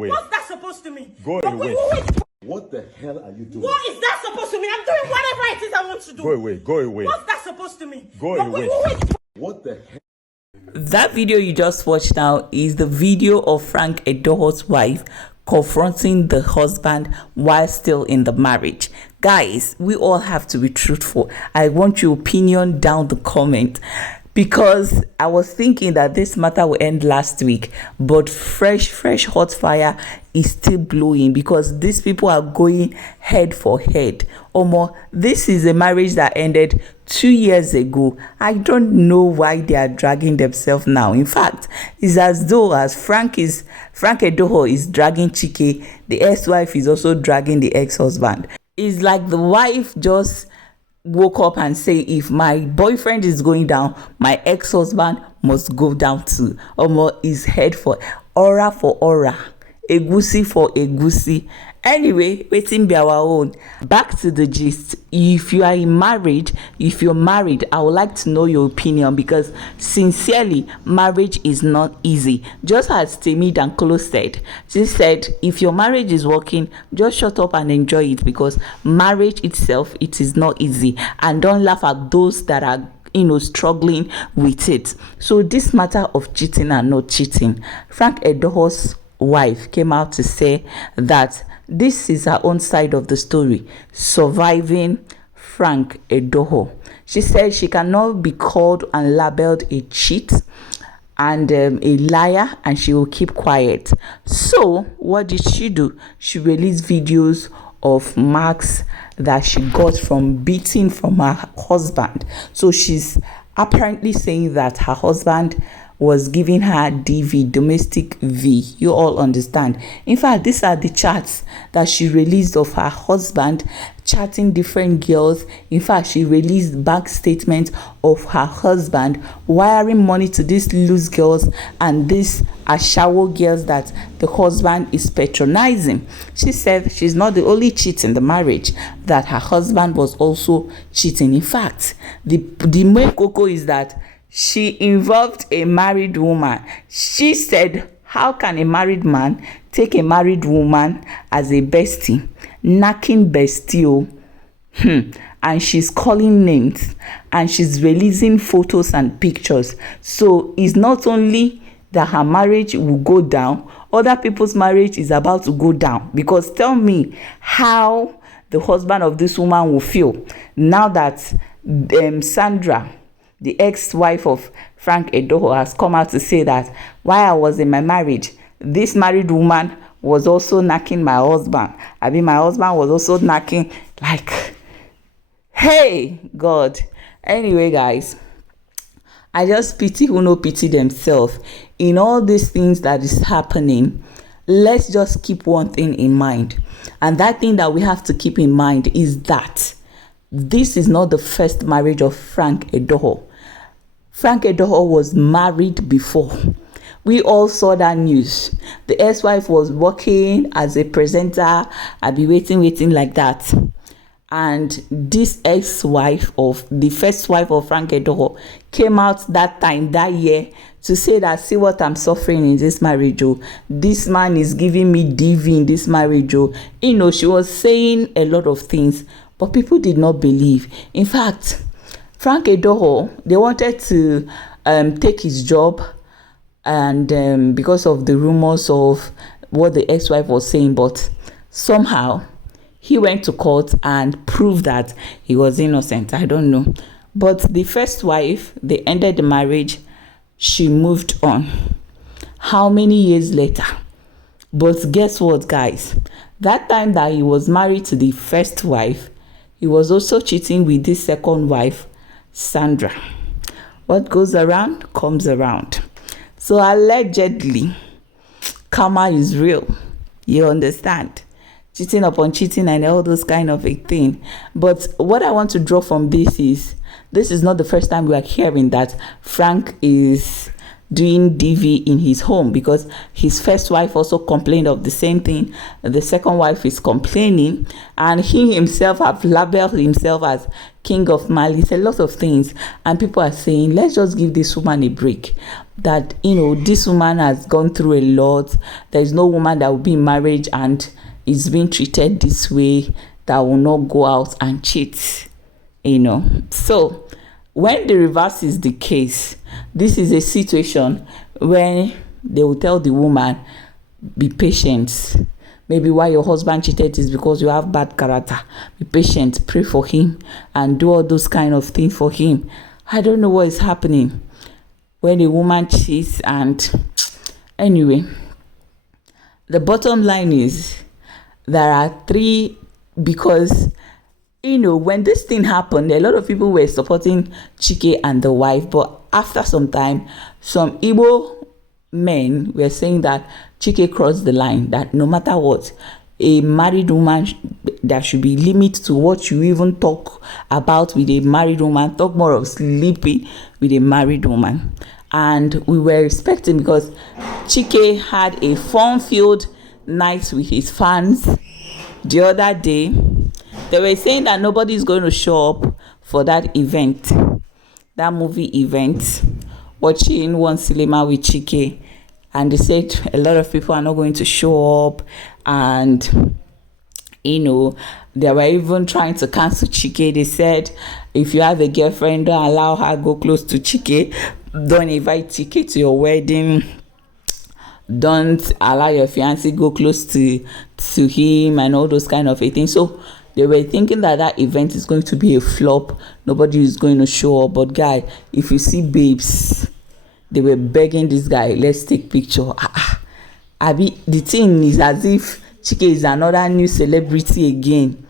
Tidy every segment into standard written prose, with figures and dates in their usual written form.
away. What's that supposed to mean? Go away. Wait. What the hell are you doing? What is that supposed to mean? I'm doing whatever it is I want to do. Go away. Go away. What's that supposed to mean? Go away. Wait. What the hell? That video you just watched now is the video of Frank EDOHO's wife confronting the husband while still in the marriage. Guys, we all have to be truthful. I want your opinion down the comment, because I was thinking that this matter will end last week, but fresh hot fire is still blowing because these people are going head for head. Omo, this is a marriage that ended 2 years ago. I don't know why they are dragging themselves now. In fact, it's as though Frank EDOHO is dragging CHIKE, the ex-wife is also dragging the ex-husband. It's like the wife just woke up and say, if my boyfriend is going down, my ex-husband must go down too. Omo is head for aura, egusi for egusi. Anyway, waiting be our own. Back to the gist. If you are married, I would like to know your opinion, because sincerely, marriage is not easy. Just as Temi Dankolo said, she said, if your marriage is working, just shut up and enjoy it, because marriage itself, it is not easy. And don't laugh at those that are struggling with it. So this matter of cheating and not cheating, Frank EDOHO's wife came out to say that this is her own side of the story, surviving Frank EDOHO. She said she cannot be called and labeled a cheat and a liar, and she will keep quiet. So what did she do? She released videos of marks that she got from beating from her husband. So she's apparently saying that her husband was giving her DV, domestic V. You all understand. In fact, these are the chats that she released of her husband chatting different girls. In fact, she released bank statements of her husband wiring money to these loose girls and these ashawo girls that the husband is patronizing. She said she's not the only cheat in the marriage, that her husband was also cheating. In fact, the main cocoa is that she involved a married woman. She said, how can a married man take a married woman as a bestie? Knacking bestie. And she's calling names and she's releasing photos and pictures. So it's not only that her marriage will go down, other people's marriage is about to go down. Because tell me how the husband of this woman will feel now that Sandra, the ex-wife of Frank EDOHO, has come out to say that while I was in my marriage, this married woman was also knocking my husband. I mean, my husband was also knocking, like, hey, God. Anyway, guys, I just pity who no pity themselves. In all these things that is happening, let's just keep one thing in mind. And that thing that we have to keep in mind is that this is not the first marriage of Frank EDOHO. Frank EDOHO was married before. We all saw that news. The ex-wife was working as a presenter. I'd be waiting like that. And this ex-wife of the first wife of Frank EDOHO came out that time, that year, to say that, see what I'm suffering in this marriage. Oh, this man is giving me DV in this marriage. Oh, she was saying a lot of things, but people did not believe. In fact, Frank EDOHO, they wanted to take his job, and because of the rumors of what the ex-wife was saying, but somehow he went to court and proved that he was innocent. I don't know. But the first wife, they ended the marriage. She moved on. How many years later? But guess what, guys? That time that he was married to the first wife, he was also cheating with this second wife, Sandra. What goes around comes around. So allegedly, karma is real. You understand? Cheating upon cheating and all those kind of a thing. But what I want to draw from this is not the first time we are hearing that Frank is doing DV in his home, because his first wife also complained of the same thing. The second wife is complaining, and he himself have labeled himself as king of malice, a lot of things. And people are saying, let's just give this woman a break. That, this woman has gone through a lot. There is no woman that will be in marriage and is being treated this way that will not go out and cheat. So when the reverse is the case, this is a situation where they will tell the woman, be patient. Maybe why your husband cheated is because you have bad character. Be patient, pray for him, and do all those kind of things for him. I don't know what is happening when a woman cheats. And anyway, the bottom line is there are three, because when this thing happened, a lot of people were supporting CHIKE and the wife, but after some time, some Igbo men were saying that CHIKE crossed the line, that no matter what, a married woman, there should be limit to what you even talk about with a married woman. Talk more of sleeping with a married woman. And we were expecting, because CHIKE had a fun-filled night with his fans the other day. They were saying that nobody is going to show up for that event, that movie event, watching one cinema with CHIKE. And they said a lot of people are not going to show up. And, they were even trying to cancel CHIKE. They said, if you have a girlfriend, don't allow her go close to CHIKE. Don't invite CHIKE to your wedding. Don't allow your fiancé go close to him, and all those kind of things. So they were thinking that that event is going to be a flop. Nobody is going to show up. But guy, if you see babes, they were begging this guy, let's take picture. The thing is as if CHIKE is another new celebrity again.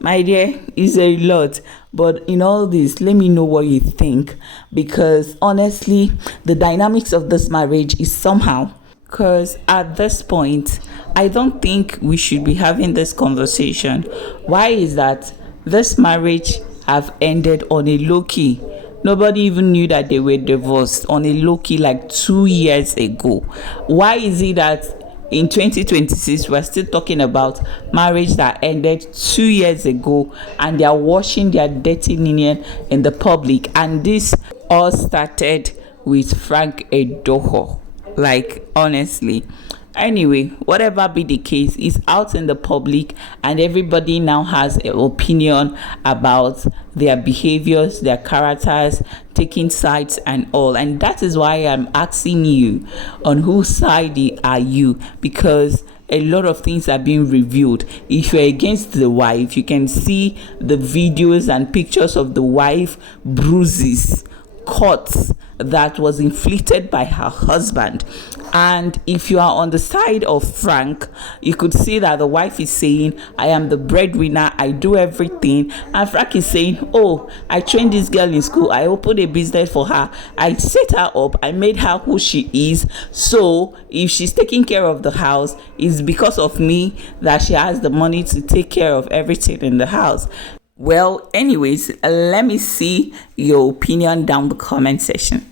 My dear, it's a lot. But in all this, let me know what you think, because honestly, the dynamics of this marriage is somehow, because at this point, I don't think we should be having this conversation. Why is that? This marriage have ended on a low-key. Nobody even knew that they were divorced, on a low-key, like 2 years ago. Why is it that in 2026 we're still talking about marriage that ended 2 years ago, and they are washing their dirty linen in the public? And this all started with Frank EDOHO. Like, honestly. Anyway, whatever be the case, it's out in the public, and everybody now has an opinion about their behaviors, their characters, taking sides and all. And that is why I'm asking you, on whose side are you? Because a lot of things are being revealed. If you're against the wife, you can see the videos and pictures of the wife, bruises, cuts that was inflicted by her husband. And if you are on the side of Frank, you could see that the wife is saying, I am the breadwinner, I do everything. And Frank is saying, oh, I trained this girl in school, I opened a business for her, I set her up, I made her who she is. So if she's taking care of the house, it's because of me that she has the money to take care of everything in the house. Well, anyways, let me see your opinion down the comment section.